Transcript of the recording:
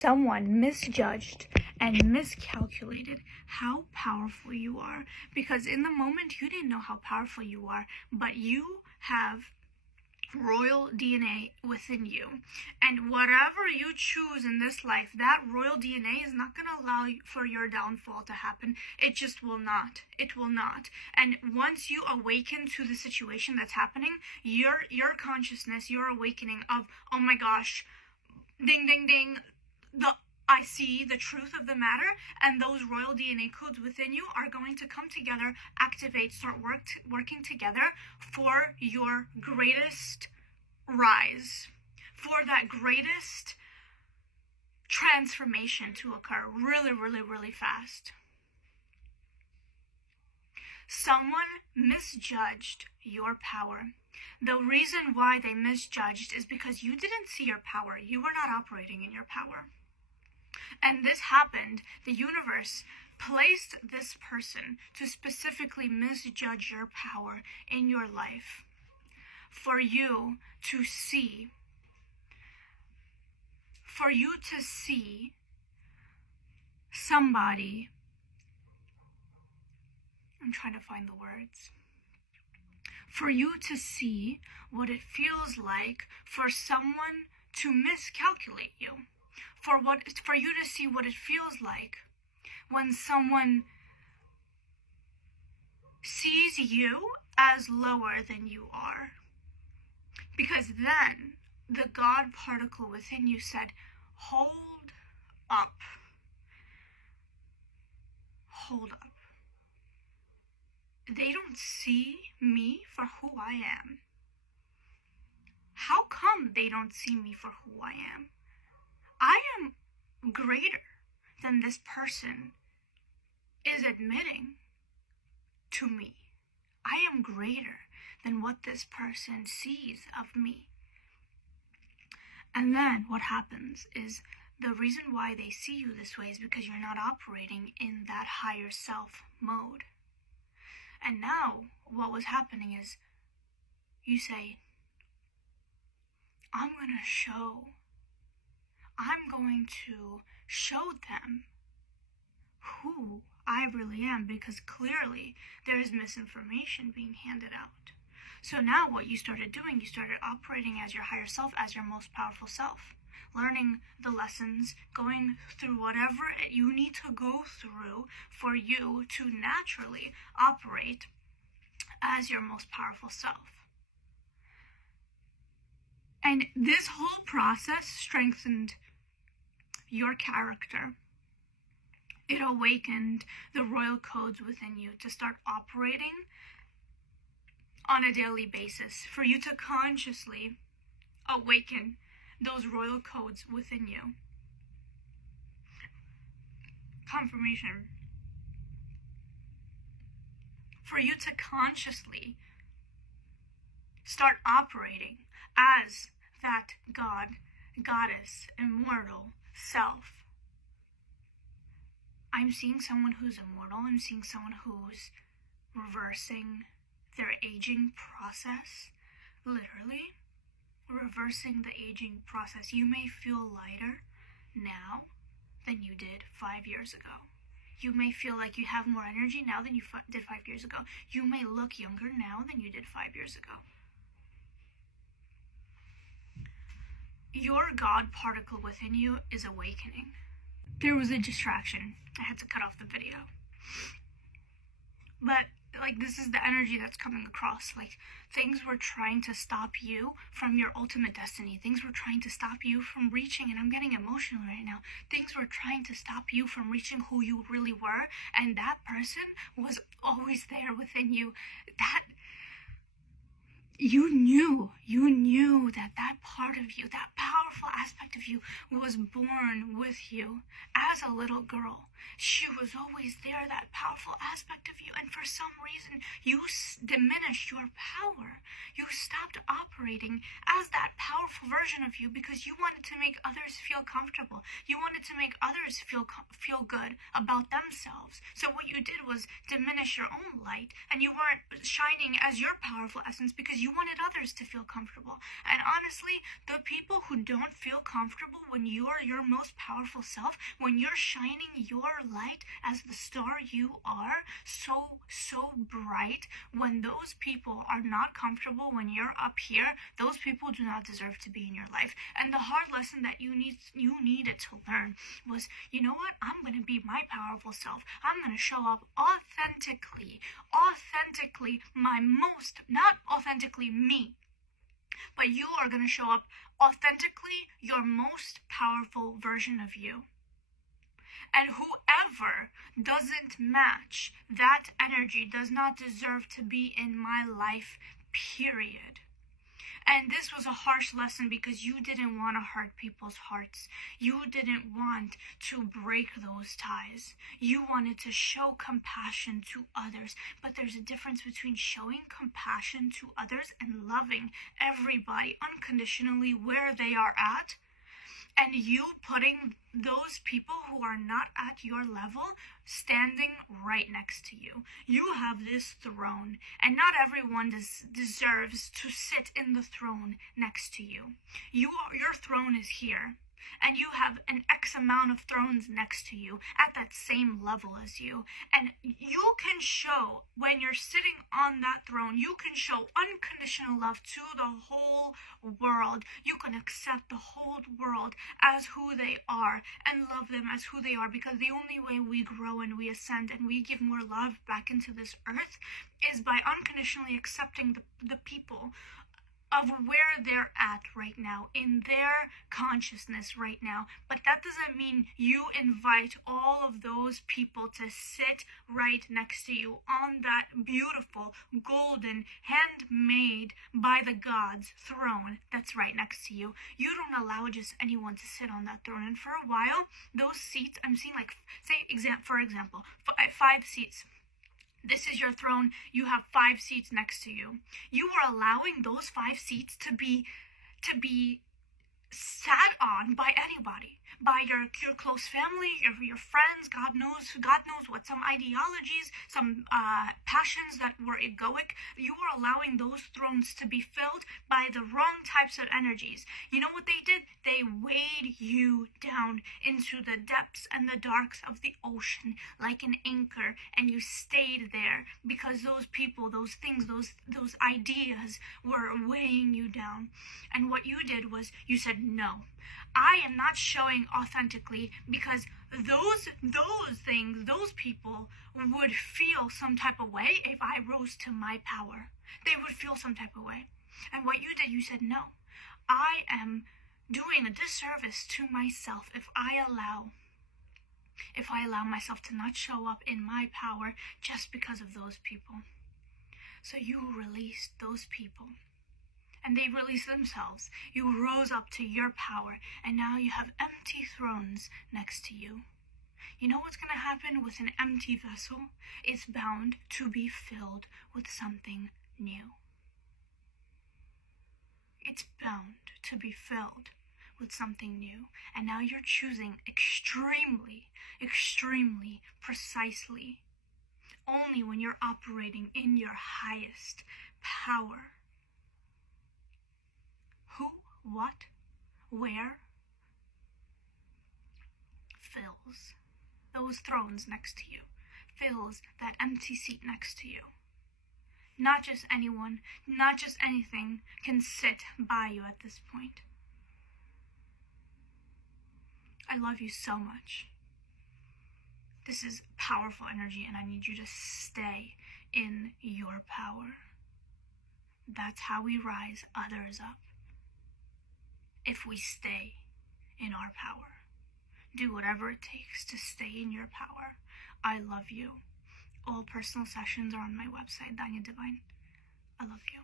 someone misjudged and miscalculated how powerful you are, because in the moment you didn't know how powerful you are, but you have royal DNA within you, and whatever you choose in this life, that royal DNA is not going to allow for your downfall to happen. It just will not. It will not. And once you awaken to the situation that's happening, your consciousness, your awakening of, oh my gosh, ding ding ding, I see the truth of the matter, and those royal DNA codes within you are going to come together, activate, start working together for your greatest rise, for that greatest transformation to occur really, really, really fast. Someone misjudged your power. The reason why they misjudged is because you didn't see your power. You were not operating in your power. And this happened. The universe placed this person to specifically misjudge your power in your life, for you to see somebody, I'm trying to find the words, for you to see what it feels like for someone to miscalculate you, for you to see what it feels like when someone sees you as lower than you are. Because then the God particle within you said, hold up. Hold up. They don't see me for who I am. How come they don't see me for who I am? I am greater than this person is admitting to me. I am greater than what this person sees of me. And then what happens is, the reason why they see you this way is because you're not operating in that higher self mode. And now what was happening is, you say, I'm going to show them who I really am, because clearly there is misinformation being handed out. So now what you started doing, you started operating as your higher self, as your most powerful self, learning the lessons, going through whatever you need to go through for you to naturally operate as your most powerful self. And this whole process strengthened your character. It awakened the royal codes within you to start operating on a daily basis, for you to consciously awaken those royal codes within you. Confirmation. For you to consciously start operating as that God, goddess, immortal self. I'm seeing someone who's immortal. I'm seeing someone who's reversing their aging process. Literally, reversing the aging process. You may feel lighter now than you did 5 years ago. You may feel like you have more energy now than you did 5 years ago. You may look younger now than you did 5 years ago. Your God particle within you is awakening. There was a distraction. I had to cut off the video. But this is the energy that's coming across. Things were trying to stop you from your ultimate destiny. Things were trying to stop you from reaching, and I'm getting emotional right now. Things were trying to stop you from reaching who you really were, and that person was always there within you. That you knew that part of you, that powerful aspect of you, was born with you as a little girl. She was always there, that powerful aspect of you, and for some reason you diminished your power. You stopped operating as that powerful version of you because you wanted to make others feel comfortable. You wanted to make others feel good about themselves. So what you did was diminish your own light, and you weren't shining as your powerful essence because you you wanted others to feel comfortable. And honestly, the people who don't feel comfortable when you are your most powerful self, when you're shining your light as the star you are, so bright, when those people are not comfortable when you're up here, those people do not deserve to be in your life. And the hard lesson that you needed to learn was, you know what? I'm going to be my powerful self. I'm going to show up authentically, not authentically me, but you are going to show up authentically your most powerful version of you. And whoever doesn't match that energy does not deserve to be in my life, period. And this was a harsh lesson because you didn't want to hurt people's hearts. You didn't want to break those ties. You wanted to show compassion to others. But there's a difference between showing compassion to others and loving everybody unconditionally where they are at, and you putting those people who are not at your level standing right next to you. You have this throne, and not everyone deserves to sit in the throne next to you. Your throne is here, and you have an X amount of thrones next to you at that same level as you. And you can show, when you're sitting on that throne, you can show unconditional love to the whole world. You can accept the whole world as who they are and love them as who they are, because the only way we grow and we ascend and we give more love back into this earth is by unconditionally accepting the people of where they're at right now, in their consciousness right now. But that doesn't mean you invite all of those people to sit right next to you on that beautiful, golden, handmade by the gods throne that's right next to you. You don't allow just anyone to sit on that throne. And for a while, those seats, I'm seeing like, for example, 5 seats. This is your throne. You have 5 seats next to you. You are allowing those 5 seats to be sat on by anybody, by your close family, your friends. God knows what, some ideologies, some passions that were egoic. You are allowing those thrones to be filled by the wrong types of energies. You know what they did? They weighed you down into the depths and the darks of the ocean like an anchor, and you stayed there because those people, those things, those ideas were weighing you down. And what you did was you said, no, I am not showing authentically, because those things, those people would feel some type of way if I rose to my power. They would feel some type of way. And what you did, you said, no, I am doing a disservice to myself if I allow myself to not show up in my power just because of those people. So you released those people, and they released themselves. You rose up to your power, and now you have empty thrones next to you. You know what's going to happen with an empty vessel? It's bound to be filled with something new. It's bound to be filled with something new. And now you're choosing extremely, extremely precisely, only when you're operating in your highest power. Who, what, where fills those thrones next to you, fills that empty seat next to you. Not just anyone, not just anything can sit by you at this point. I love you so much. This is powerful energy, and I need you to stay in your power. That's how we rise others up. If we stay in our power. Do whatever it takes to stay in your power. I love you. All personal sessions are on my website, Danya Divine. I love you.